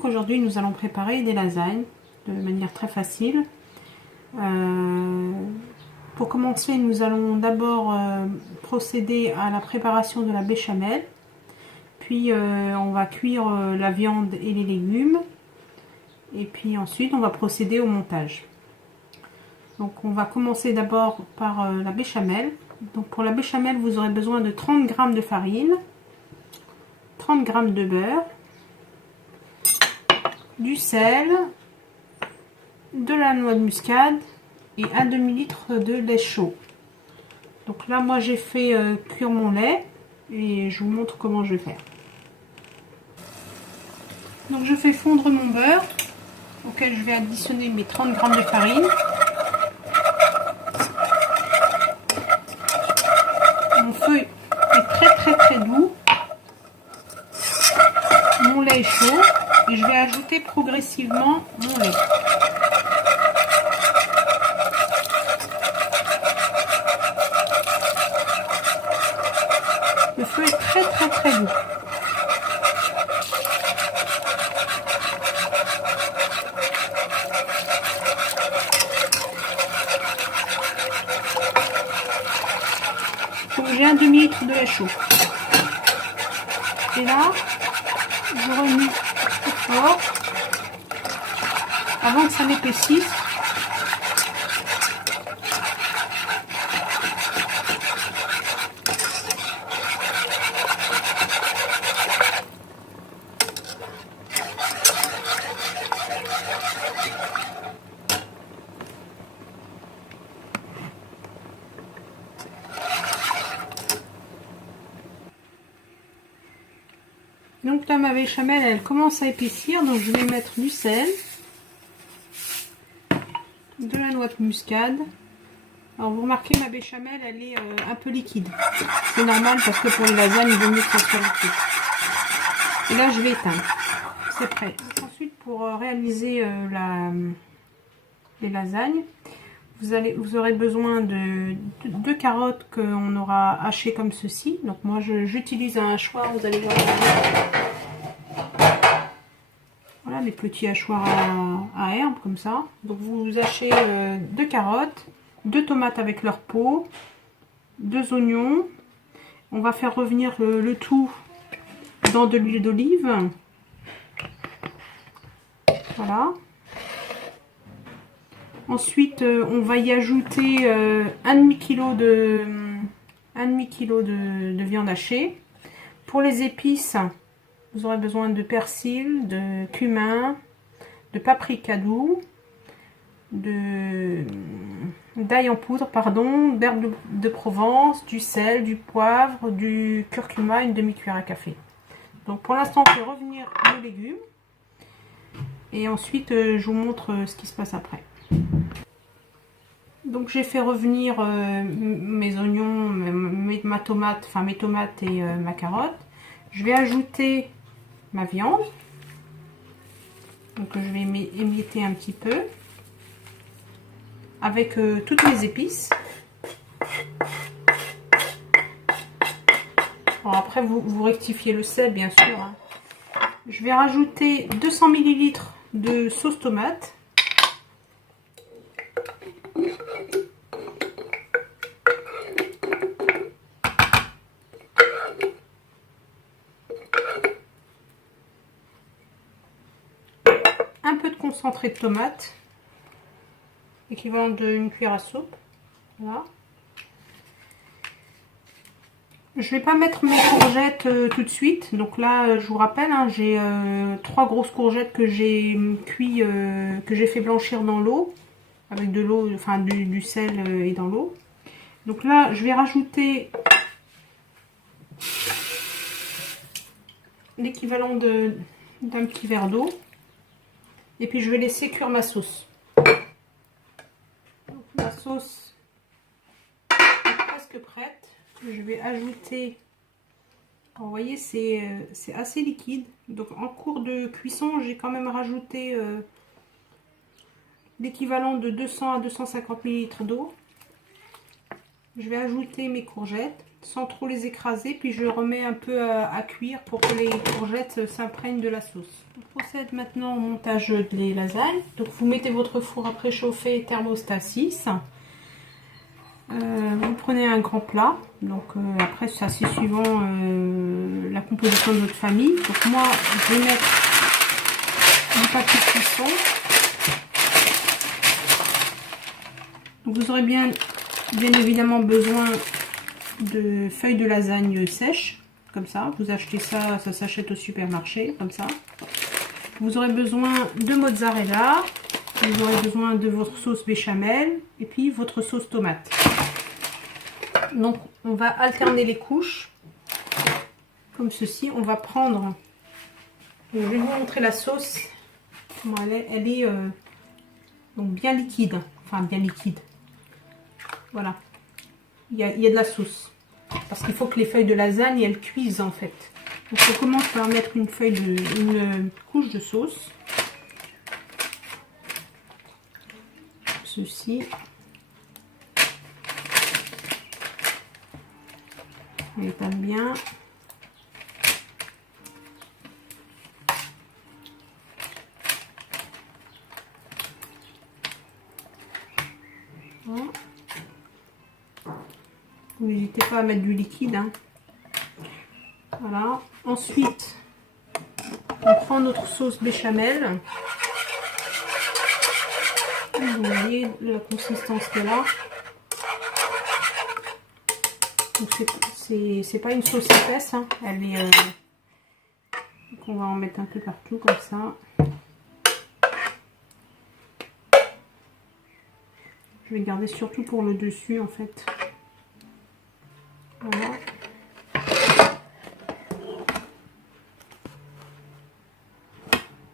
Donc aujourd'hui nous allons préparer des lasagnes de manière très facile. Pour commencer, nous allons d'abord procéder à la préparation de la béchamel. Puis on va cuire la viande et les légumes. Et puis ensuite on va procéder au montage. Donc on va commencer d'abord par la béchamel. Donc pour la béchamel, vous aurez besoin de 30 g de farine, 30 g de beurre, du sel, de la noix de muscade et un demi-litre de lait chaud. Donc là moi j'ai fait cuire mon lait et je vous montre comment je vais faire. Donc je fais fondre mon beurre auquel je vais additionner mes 30 g de farine. Mon feu est très doux. Mon lait est chaud et je vais ajouter progressivement mon lait. Le feu est très doux. Donc j'ai un demi-litre de lait chaud. Et là, je remue très fort avant que ça n'épaississe. Donc là ma béchamel elle commence à épaissir, donc je vais mettre du sel, de la noix de muscade. Alors vous remarquez ma béchamel elle est un peu liquide, c'est normal parce que pour les lasagnes il vaut mieux que ça soit liquide. Et là je vais éteindre, c'est prêt. Donc, ensuite pour réaliser les lasagnes, vous aurez besoin de 2 carottes qu'on aura hachées comme ceci. Donc moi j'utilise un hachoir, vous allez voir. Voilà les petits hachoirs à herbes comme ça. Donc vous hachez 2 carottes, 2 tomates avec leur peau, 2 oignons. On va faire revenir le tout dans de l'huile d'olive. Voilà. Ensuite, on va y ajouter un demi-kilo de viande hachée. Pour les épices, vous aurez besoin de persil, de cumin, de paprika doux, d'ail en poudre, pardon, d'herbe de Provence, du sel, du poivre, du curcuma, une demi-cuillère à café. Donc pour l'instant, on fait revenir nos légumes. Et ensuite, je vous montre ce qui se passe après. Donc j'ai fait revenir mes oignons, ma tomate, enfin mes tomates et ma carotte. Je vais ajouter ma viande. Donc je vais émietter un petit peu avec toutes mes épices. Alors après vous rectifiez le sel bien sûr. Hein. Je vais rajouter 200 ml de sauce tomate. Un peu de concentré de tomate, équivalent d'une cuillère à soupe. Voilà. Je vais pas mettre mes courgettes tout de suite. Donc là, je vous rappelle, hein, j'ai 3 grosses courgettes que j'ai cuit, que j'ai fait blanchir dans l'eau, avec de l'eau, enfin du sel et dans l'eau. Donc là, je vais rajouter l'équivalent d'un petit verre d'eau. Et puis je vais laisser cuire ma sauce. Donc, la sauce est presque prête. Je vais ajouter, vous voyez c'est assez liquide. Donc en cours de cuisson, j'ai quand même rajouté l'équivalent de 200 à 250 ml d'eau. Je vais ajouter mes courgettes. sans trop les écraser, puis je remets un peu à cuire pour que les courgettes s'imprègnent de la sauce. On procède maintenant au montage des lasagnes. Donc vous mettez votre four à préchauffer thermostat 6. Vous prenez un grand plat, donc après c'est assez suivant la composition de votre famille. Donc moi je vais mettre du papier de cuisson. Donc vous aurez bien évidemment besoin de feuilles de lasagne sèches, comme ça. Vous achetez ça, ça s'achète au supermarché, comme ça. Vous aurez besoin de mozzarella, vous aurez besoin de votre sauce béchamel et puis votre sauce tomate. Donc on va alterner les couches comme ceci. On va prendre, je vais vous montrer la sauce, comment elle est donc bien liquide, enfin bien liquide. Voilà, il y a de la sauce parce qu'il faut que les feuilles de lasagne elles cuisent en fait. Donc on commence par mettre une couche de sauce, ceci. On étale bien. Voilà. N'hésitez pas à mettre du liquide. Hein. Voilà. Ensuite, on prend notre sauce béchamel. Vous voyez la consistance qu'elle a. C'est pas une sauce épaisse, hein. Elle est. Donc on va en mettre un peu partout comme ça. Je vais garder surtout pour le dessus en fait. Voilà.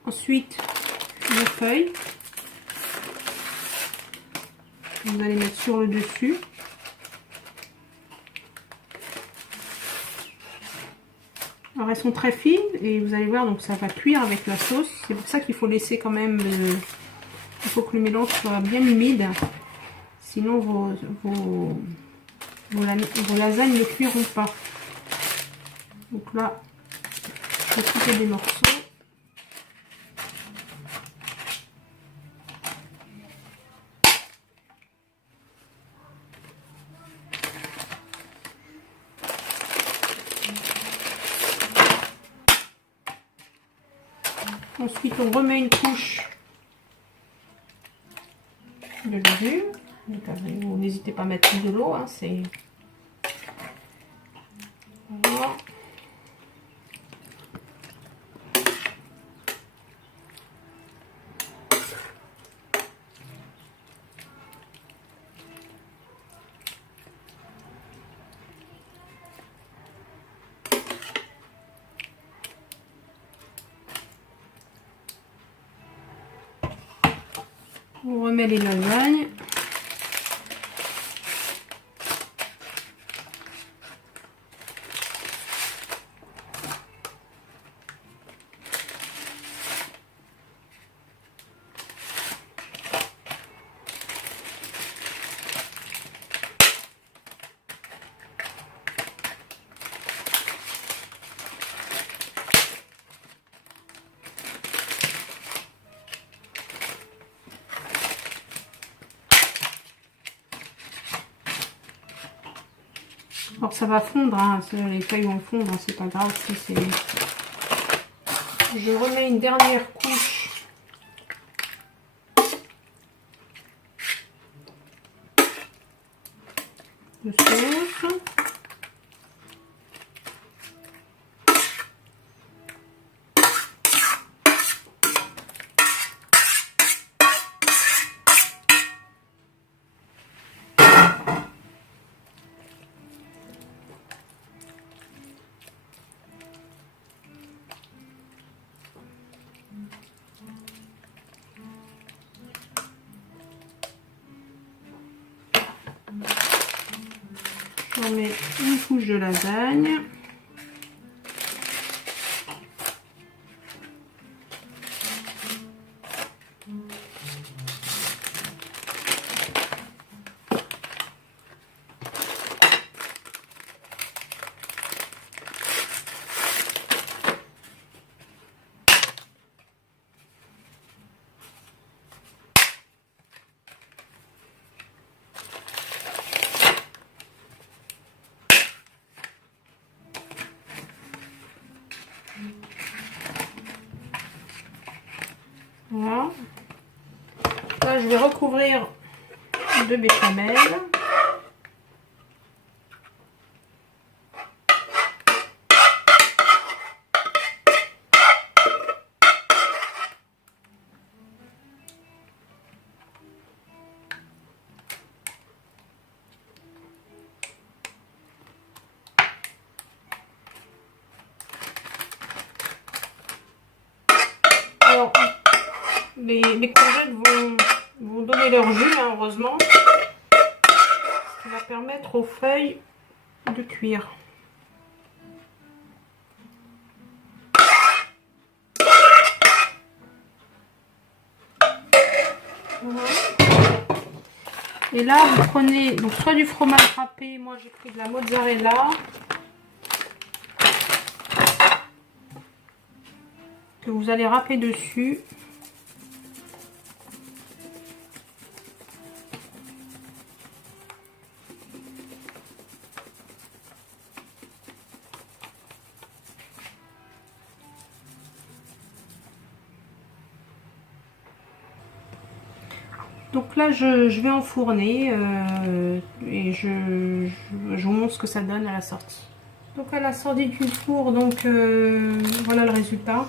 Ensuite, les feuilles. Vous allez mettre sur le dessus. Alors elles sont très fines et vous allez voir, donc ça va cuire avec la sauce. C'est pour ça qu'il faut laisser quand même, il faut que le mélange soit bien humide. Sinon vos lasagnes ne cuiront pas. Donc là, je vais couper des morceaux. Ensuite, on remet une couche de légumes. N'hésitez pas à mettre de l'eau. Hein, c'est... Voilà. On remet les lasagnes. Alors ça va fondre, hein, les feuilles vont fondre, hein, c'est pas grave si c'est... Je remets une dernière couche de sauce. On met une couche de lasagne. je vais recouvrir de béchamel. Alors, les courgettes vont donner leur jus, hein, heureusement. Ce qui va permettre aux feuilles de cuire. Voilà. Et là, vous prenez donc soit du fromage râpé, moi j'ai pris de la mozzarella, que vous allez râper dessus. Donc là, je vais enfourner et je vous montre ce que ça donne à la sortie. Donc à la sortie du four, donc voilà le résultat.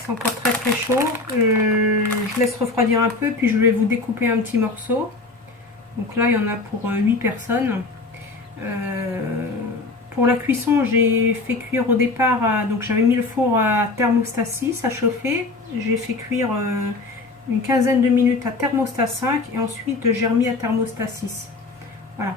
C'est encore très très chaud. Je laisse refroidir un peu, puis je vais vous découper un petit morceau. Donc là, il y en a pour 8 personnes. Pour la cuisson, j'ai fait cuire au départ, donc j'avais mis le four à thermostat 6 à chauffer. J'ai fait cuire une quinzaine de minutes à thermostat 5 et ensuite j'ai remis à thermostat 6. Voilà.